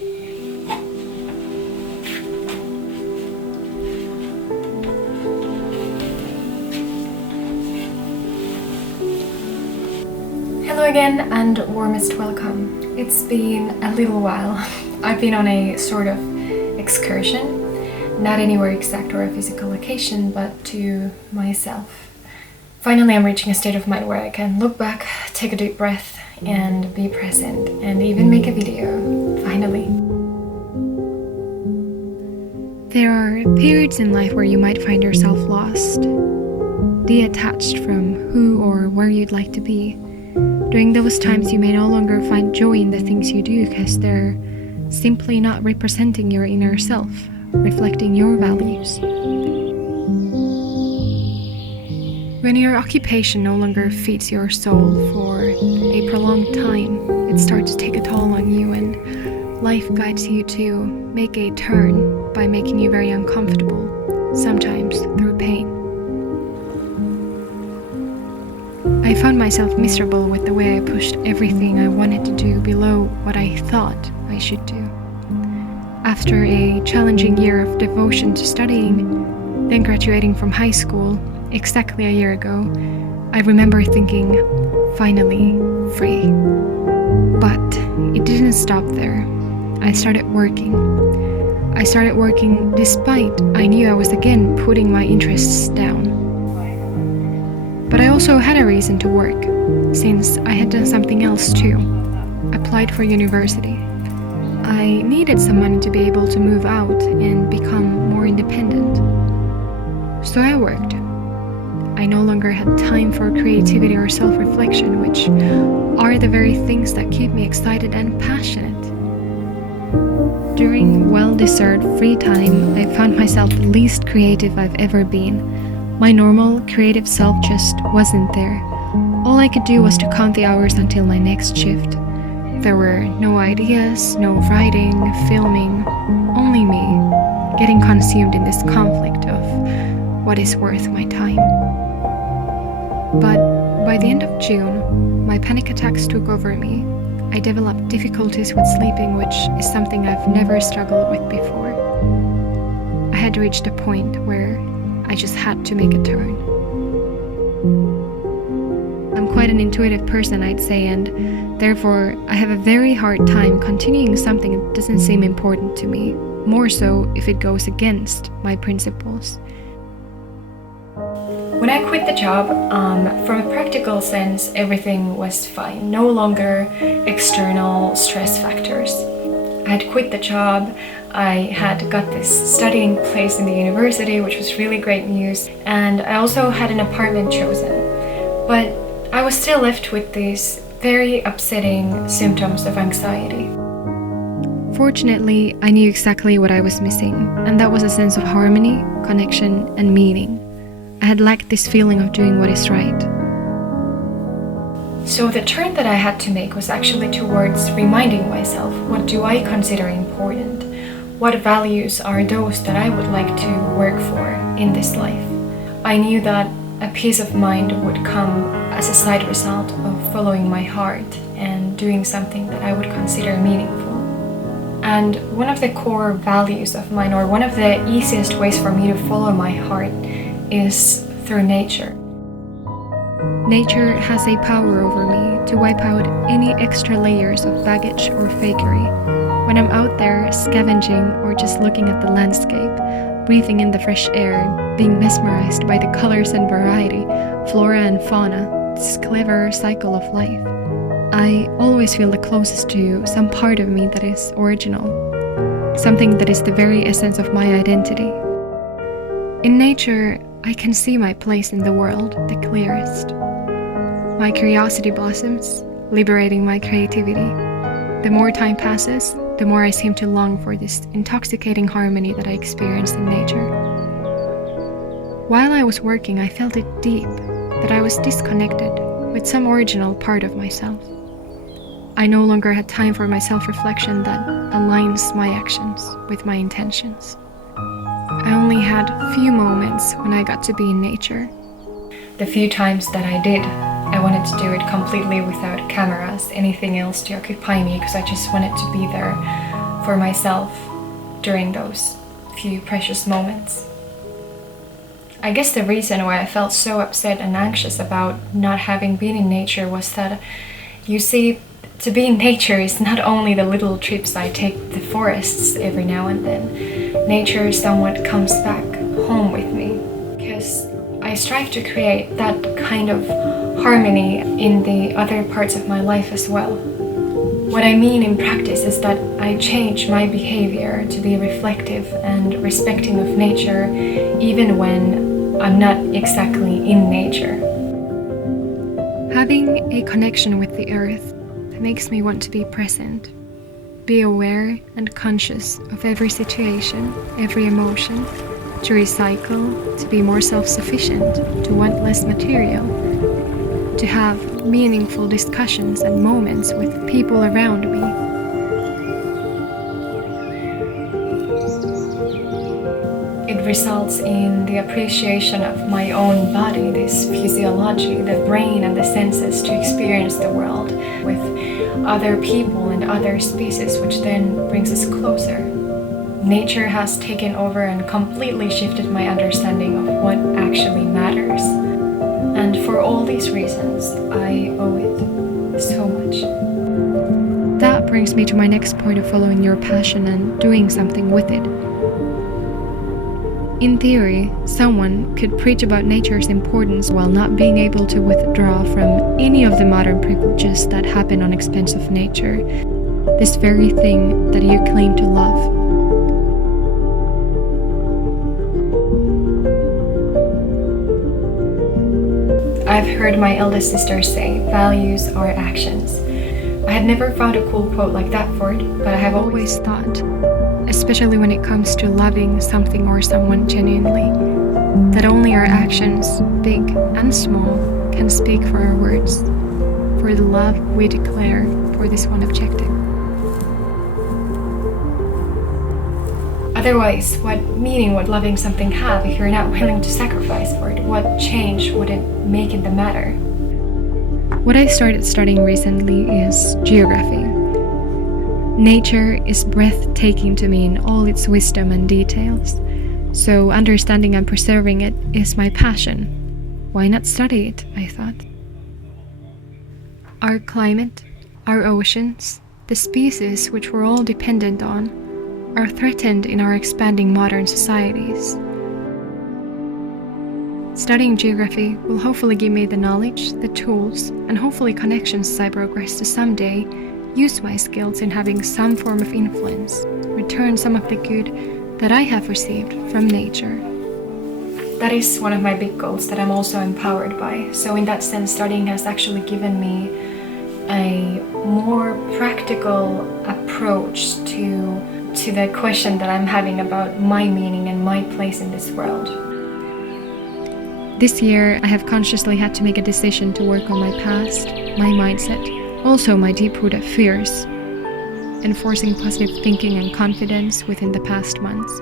Hello again and warmest welcome. It's been a little while. I've been on a sort of excursion, not anywhere exact or a physical location, but to myself. Finally, I'm reaching a state of mind where I can look back, take a deep breath, and be present, and even make a video, finally. There are periods in life where you might find yourself lost, detached from who or where you'd like to be. During those times, you may no longer find joy in the things you do because they're simply not representing your inner self, reflecting your values. When your occupation no longer feeds your soul for a prolonged time, it starts to take a toll on you, and life guides you to make a turn by making you very uncomfortable, sometimes through pain. I found myself miserable with the way I pushed everything I wanted to do below what I thought I should do. After a challenging year of devotion to studying, then graduating from high school exactly a year ago, I remember thinking, finally free. But it didn't stop there. I started working despite I knew I was again putting my interests down. But I also had a reason to work, since I had done something else too. Applied for university. I needed some money to be able to move out and become more independent. So I worked. I no longer had time for creativity or self-reflection, which are the very things that keep me excited and passionate. During well-deserved free time, I found myself the least creative I've ever been. My normal, creative self just wasn't there. All I could do was to count the hours until my next shift. There were no ideas, no writing, filming, only me, getting consumed in this conflict of what is worth my time. But by the end of June, my panic attacks took over me. I developed difficulties with sleeping, which is something I've never struggled with before. I had reached a point where I just had to make a turn. I'm quite an intuitive person, I'd say, and therefore I have a very hard time continuing something that doesn't seem important to me, more so if it goes against my principles. When I quit the job, from a practical sense, everything was fine. No longer external stress factors. I had quit the job. I had got this studying place in the university, which was really great news, and I also had an apartment chosen. But I was still left with these very upsetting symptoms of anxiety. Fortunately, I knew exactly what I was missing, and that was a sense of harmony, connection, and meaning. I had lacked this feeling of doing what is right. So the turn that I had to make was actually towards reminding myself, what do I consider important? What values are those that I would like to work for in this life? I knew that a peace of mind would come as a side result of following my heart and doing something that I would consider meaningful. And one of the core values of mine, or one of the easiest ways for me to follow my heart, is through nature. Nature has a power over me to wipe out any extra layers of baggage or fakery. When I'm out there scavenging or just looking at the landscape, breathing in the fresh air, being mesmerized by the colors and variety, flora and fauna, this clever cycle of life, I always feel the closest to some part of me that is original, something that is the very essence of my identity. In nature, I can see my place in the world the clearest. My curiosity blossoms, liberating my creativity. The more time passes, the more I seem to long for this intoxicating harmony that I experience in nature. While I was working, I felt it deep, that I was disconnected with some original part of myself. I no longer had time for my self-reflection that aligns my actions with my intentions. I only had few moments when I got to be in nature. The few times that I did, I wanted to do it completely without cameras, anything else to occupy me, because I just wanted to be there for for myself during those few precious moments. I guess the reason why I felt so upset and anxious about not having been in nature was that, you see, to be in nature is not only the little trips I take to the forests every now and then. Nature somewhat comes back home with me, because I strive to create that kind of harmony in the other parts of my life as well. What I mean in practice is that I change my behavior to be reflective and respecting of nature, even when I'm not exactly in nature. Having a connection with the earth makes me want to be present, be aware and conscious of every situation, every emotion, to recycle, to be more self-sufficient, to want less material, to have meaningful discussions and moments with people around me. It results in the appreciation of my own body, this physiology, the brain and the senses, to experience the world with other people and other species, which then brings us closer. Nature has taken over and completely shifted my understanding of what actually matters. And for all these reasons, I owe it so much. That brings me to my next point of following your passion and doing something with it. In theory, someone could preach about nature's importance while not being able to withdraw from any of the modern privileges that happen on expense of nature, this very thing that you claim to love. I've heard my eldest sister say, values are actions. I had never found a cool quote like that for it, but I have always thought, especially when it comes to loving something or someone genuinely, that only our actions, big and small, can speak for our words, for the love we declare for this one objective. Otherwise, what meaning would loving something have if you're not willing to sacrifice for it? What change would it make in the matter? What I started studying recently is geography. Nature is breathtaking to me in all its wisdom and details, so understanding and preserving it is my passion. Why not study it, I thought. Our climate, our oceans, the species which we're all dependent on, are threatened in our expanding modern societies. Studying geography will hopefully give me the knowledge, the tools, and hopefully connections as I progress to someday use my skills in having some form of influence, return some of the good that I have received from nature. That is one of my big goals that I'm also empowered by. So in that sense, studying has actually given me a more practical approach to the question that I'm having about my meaning and my place in this world. This year, I have consciously had to make a decision to work on my past, my mindset, also my deep-rooted fears, enforcing positive thinking and confidence within the past months.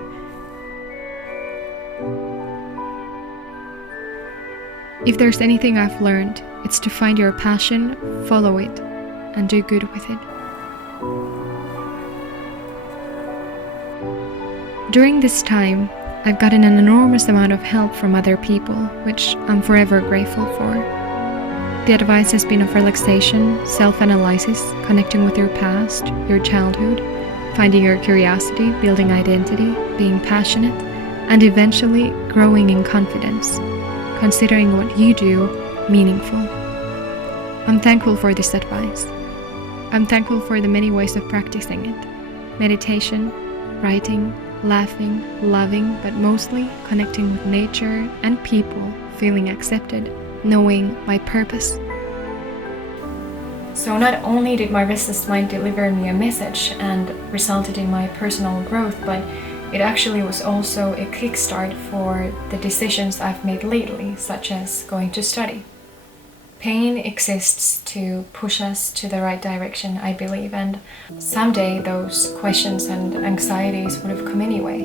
If there's anything I've learned, it's to find your passion, follow it, and do good with it. During this time, I've gotten an enormous amount of help from other people, which I'm forever grateful for. The advice has been of relaxation, self-analysis, connecting with your past, your childhood, finding your curiosity, building identity, being passionate, and eventually growing in confidence, considering what you do meaningful. I'm thankful for this advice. I'm thankful for the many ways of practicing it. Meditation, writing, laughing, loving, but mostly connecting with nature and people, feeling accepted, knowing my purpose. So not only did my restless mind deliver me a message and resulted in my personal growth, but it actually was also a kickstart for the decisions I've made lately, such as going to study. Pain exists to push us to the right direction, I believe, and someday those questions and anxieties would have come anyway.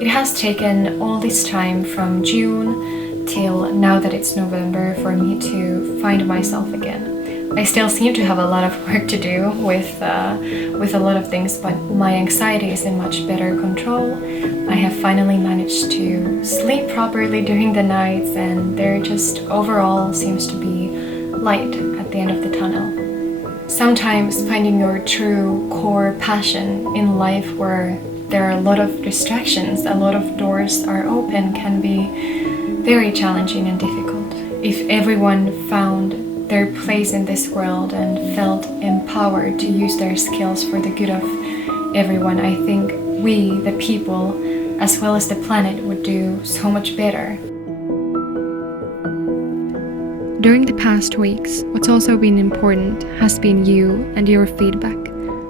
It has taken all this time from June till now that it's November for me to find myself again. I still seem to have a lot of work to do with a lot of things, but my anxiety is in much better control. I have finally managed to sleep properly during the nights, and there just overall seems to be light at the end of the tunnel. Sometimes finding your true core passion in life where there are a lot of distractions, a lot of doors are open, can be very challenging and difficult. If everyone found their place in this world and felt empowered to use their skills for the good of everyone, I think we, the people, as well as the planet, would do so much better. During the past weeks, what's also been important has been you and your feedback.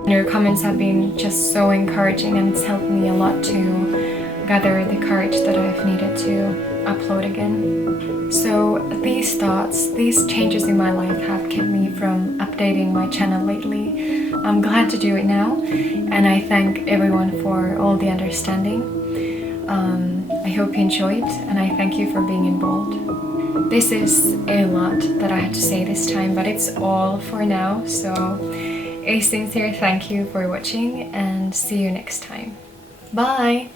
Your comments have been just so encouraging, and it's helped me a lot to gather the courage that I've needed to upload again. So these thoughts, these changes in my life have kept me from updating my channel lately. I'm glad to do it now, and I thank everyone for all the understanding. I hope you enjoyed, and I thank you for being involved. This is a lot that I had to say this time, but it's all for now. So a sincere thank you for watching, and see you next time. Bye!